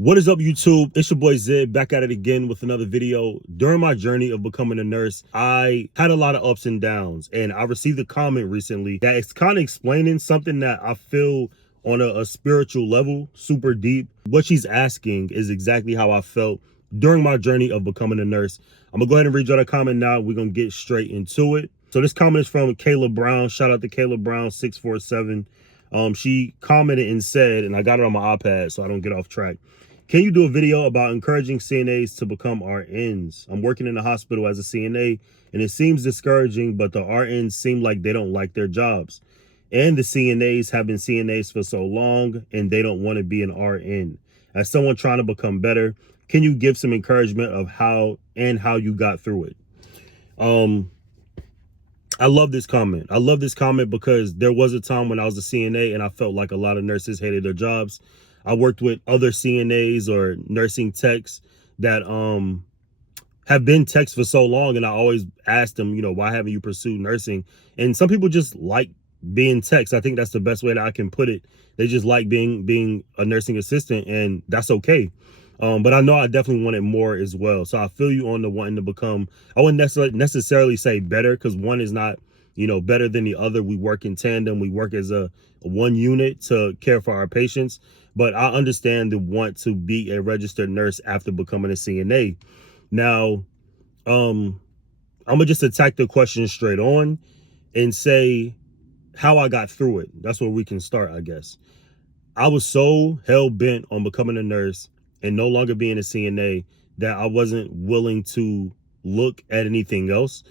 What is up, YouTube? It's your boy Zid back at it again with another video. During my journey of becoming a nurse, I had a lot of ups and downs, and I received a comment recently that it's kind of explaining something that I feel on a spiritual level, super deep. What she's asking is exactly how I felt during my journey of becoming a nurse. I'm gonna go ahead and read you the comment now. We're gonna get straight into it. So this comment is from Kayla Brown. Shout out to Kayla Brown 647. She commented and said, and I got it on my iPad so I don't get off track. Can you do a video about encouraging CNAs to become RNs? I'm working in a hospital as a CNA, and it seems discouraging, but the RNs seem like they don't like their jobs. And the CNAs have been CNAs for so long, and they don't want to be an RN. As someone trying to become better, can you give some encouragement of how you got through it? I love this comment. I love this comment because there was a time when I was a CNA and I felt like a lot of nurses hated their jobs. I worked with other CNAs or nursing techs that have been techs for so long, and I always asked them, why haven't you pursued nursing? And some people just like being techs. I think that's the best way that I can put it. They just like being a nursing assistant, and that's okay. But I know I definitely wanted more as well. So I feel you on the wanting to become, I wouldn't necessarily say better, because one is not, better than the other. We work in tandem. We work as a one unit to care for our patients. But I understand the want to be a registered nurse after becoming a CNA. Now, I'm gonna just attack the question straight on and say how I got through it. That's where we can start, I guess. I was so hell bent on becoming a nurse and no longer being a CNA that I wasn't willing to look at anything else.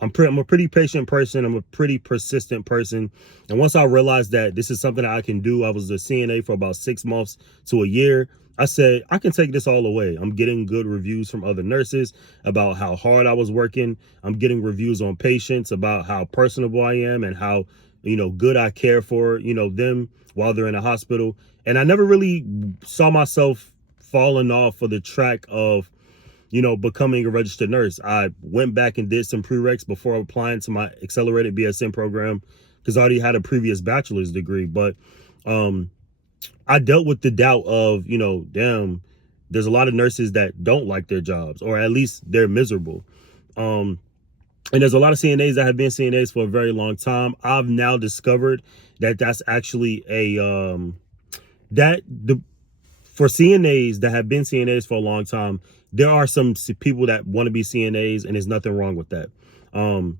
I'm a pretty patient person. I'm a pretty persistent person. And once I realized that this is something that I can do, I was a CNA for about 6 months to a year. I said, I can take this all away. I'm getting good reviews from other nurses about how hard I was working. I'm getting reviews on patients about how personable I am and how, good I care for, them while they're in a hospital. And I never really saw myself falling off of the track of, becoming a registered nurse. I went back and did some prereqs before applying to my accelerated BSN program because I already had a previous bachelor's degree. But I dealt with the doubt of, damn, there's a lot of nurses that don't like their jobs, or at least they're miserable. And there's a lot of CNAs that have been CNAs for a very long time. I've now discovered that that's actually for CNAs that have been CNAs for a long time, there are some people that want to be CNAs, and there's nothing wrong with that.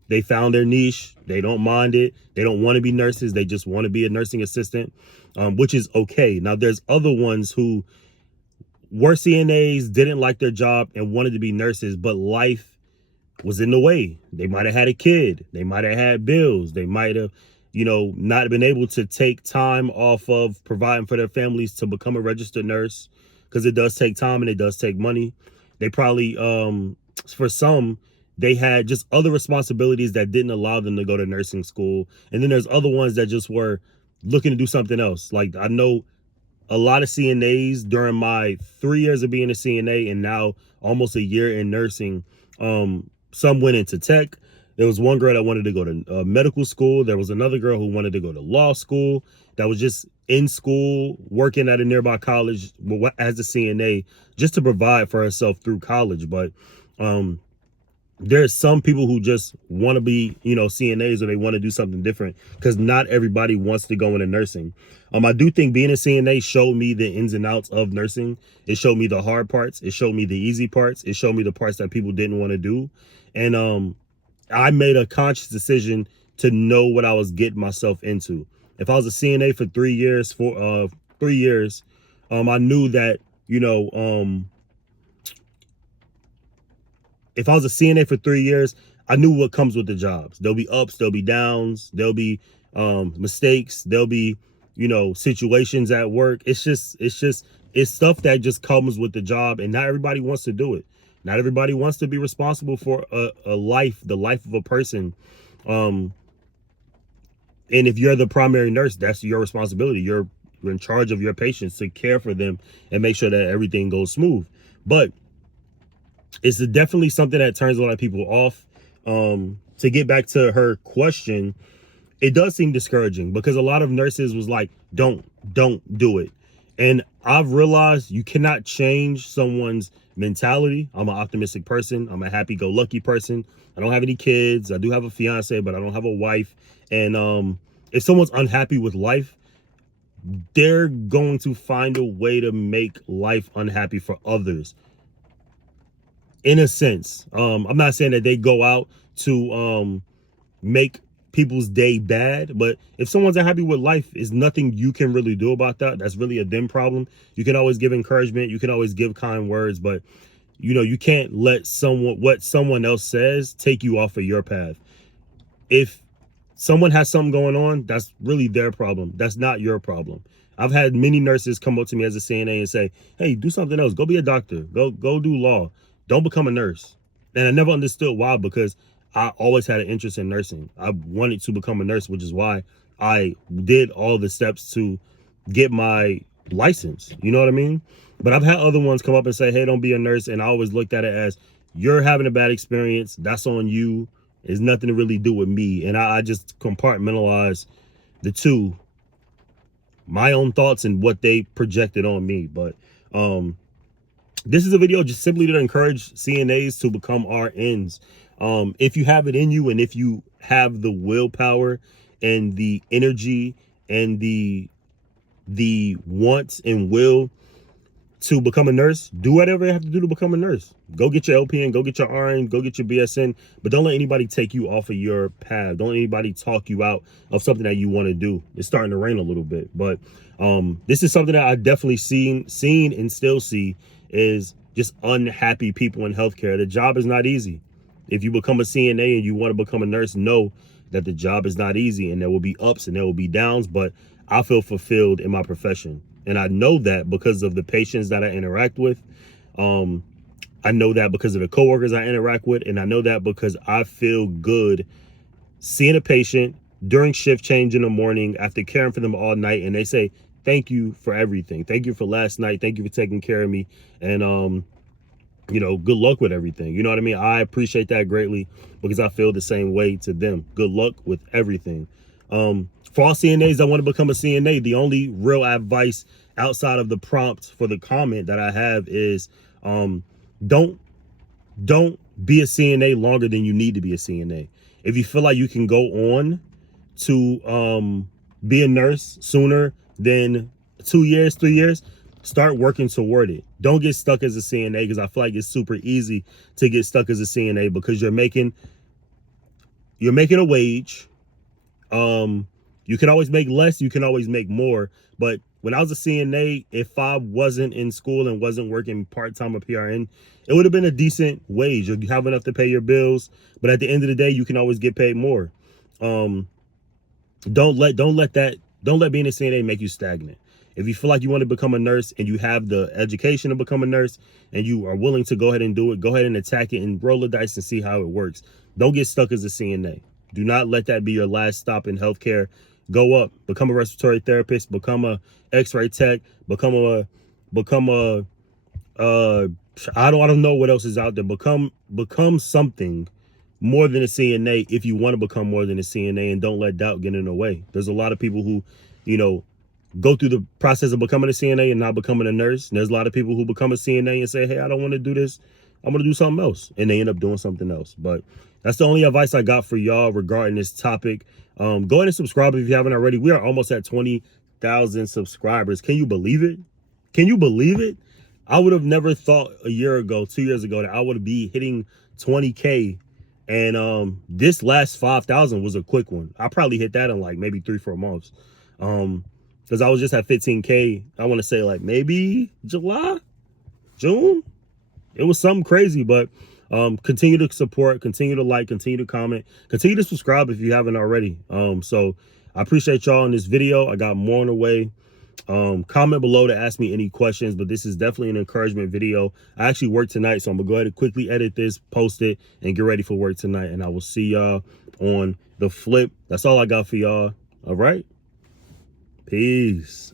They found their niche. They don't mind it. They don't want to be nurses. They just want to be a nursing assistant, which is okay. Now, there's other ones who were CNAs, didn't like their job, and wanted to be nurses, but life was in the way. They might have had a kid. They might have had bills. They might have, not been able to take time off of providing for their families to become a registered nurse, because it does take time and it does take money. They probably, for some, they had just other responsibilities that didn't allow them to go to nursing school. And then there's other ones that just were looking to do something else. Like, I know a lot of CNAs during my 3 years of being a CNA and now almost a year in nursing, some went into tech. There was one girl that wanted to go to medical school. There was another girl who wanted to go to law school, that was just in school, working at a nearby college as a CNA, just to provide for herself through college. But there's some people who just want to be, CNAs, or they want to do something different, because not everybody wants to go into nursing. I do think being a CNA showed me the ins and outs of nursing. It showed me the hard parts. It showed me the easy parts. It showed me the parts that people didn't want to do. And I made a conscious decision to know what I was getting myself into. If I was a CNA for 3 years, I knew that, if I was a CNA for 3 years, I knew what comes with the jobs. There'll be ups, there'll be downs, there'll be mistakes, there'll be, situations at work. It's stuff that just comes with the job, and not everybody wants to do it. Not everybody wants to be responsible for the life of a person. And if you're the primary nurse, that's your responsibility. You're in charge of your patients, to care for them and make sure that everything goes smooth. But it's definitely something that turns a lot of people off. To get back to her question, it does seem discouraging, because a lot of nurses was like, don't do it. And I've realized you cannot change someone's mentality. I'm an optimistic person. I'm a happy-go-lucky person. I don't have any kids. I do have a fiance, but I don't have a wife. And if someone's unhappy with life, they're going to find a way to make life unhappy for others. In a sense, I'm not saying that they go out to make people's day bad, but if someone's unhappy with life, is nothing you can really do about that. That's really a them problem. You can always give encouragement, you can always give kind words, but you can't let what someone else says take you off of your path. If someone has something going on, that's really their problem. That's not your problem. I've had many nurses come up to me as a CNA and say, hey, do something else. Go be a doctor. Go do law. Don't become a nurse. And I never understood why, because I always had an interest in nursing. I wanted to become a nurse, which is why I did all the steps to get my license. You know what I mean? But I've had other ones come up and say, hey, don't be a nurse. And I always looked at it as, you're having a bad experience. That's on you. It's nothing to really do with me. And I just compartmentalize the two, my own thoughts and what they projected on me. But this is a video just simply to encourage CNAs to become RNs. If you have it in you, and if you have the willpower and the energy and the want and will to become a nurse, do whatever you have to do to become a nurse. Go get your LPN, go get your RN, go get your BSN, but don't let anybody take you off of your path. Don't let anybody talk you out of something that you want to do. It's starting to rain a little bit, but this is something that I definitely seen and still see, is just unhappy people in healthcare. The job is not easy. If you become a CNA and you want to become a nurse, know that the job is not easy, and there will be ups and there will be downs, but I feel fulfilled in my profession. And I know that because of the patients that I interact with. I know that because of the coworkers I interact with. And I know that because I feel good seeing a patient during shift change in the morning after caring for them all night. And they say, thank you for everything. Thank you for last night. Thank you for taking care of me. And, good luck with everything. You know what I mean? I appreciate that greatly because I feel the same way to them. Good luck with everything. For all CNAs that want to become a CNA, the only real advice outside of the prompt for the comment that I have is don't be a CNA longer than you need to be a CNA. If you feel like you can go on to be a nurse sooner than 2 years, 3 years, start working toward it. Don't get stuck as a CNA, because I feel like it's super easy to get stuck as a CNA because you're making a wage. You can always make less, you can always make more. But when I was a CNA, if I wasn't in school and wasn't working part-time or PRN, it would have been a decent wage. You have enough to pay your bills, but at the end of the day, you can always get paid more. Don't let being a CNA make you stagnant. If you feel like you want to become a nurse and you have the education to become a nurse and you are willing to go ahead and do it, go ahead and attack it and roll the dice and see how it works. Don't get stuck as a CNA. Do not let that be your last stop in healthcare. Go up, become a respiratory therapist, become a X-ray tech, become a I don't know what else is out there. Become something more than a CNA if you want to become more than a CNA, and don't let doubt get in the way. There's a lot of people who, go through the process of becoming a CNA and not becoming a nurse. And there's a lot of people who become a CNA and say, hey, I don't want to do this. I'm going to do something else. And they end up doing something else. But that's the only advice I got for y'all regarding this topic. Go ahead and subscribe if you haven't already. We are almost at 20,000 subscribers. Can you believe it? Can you believe it? I would have never thought a year ago, 2 years ago, that I would be hitting 20K. And this last 5,000 was a quick one. I probably hit that in like maybe 3-4 months. Because I was just at 15K. I want to say like maybe July, June. It was something crazy, but continue to support, continue to like, continue to comment, continue to subscribe if you haven't already. So I appreciate y'all in this video. I got more on the way. Comment below to ask me any questions, but this is definitely an encouragement video. I actually work tonight, so I'm gonna go ahead and quickly edit this, post it, and get ready for work tonight. And I will see y'all on the flip. That's all I got for y'all. All right. Peace.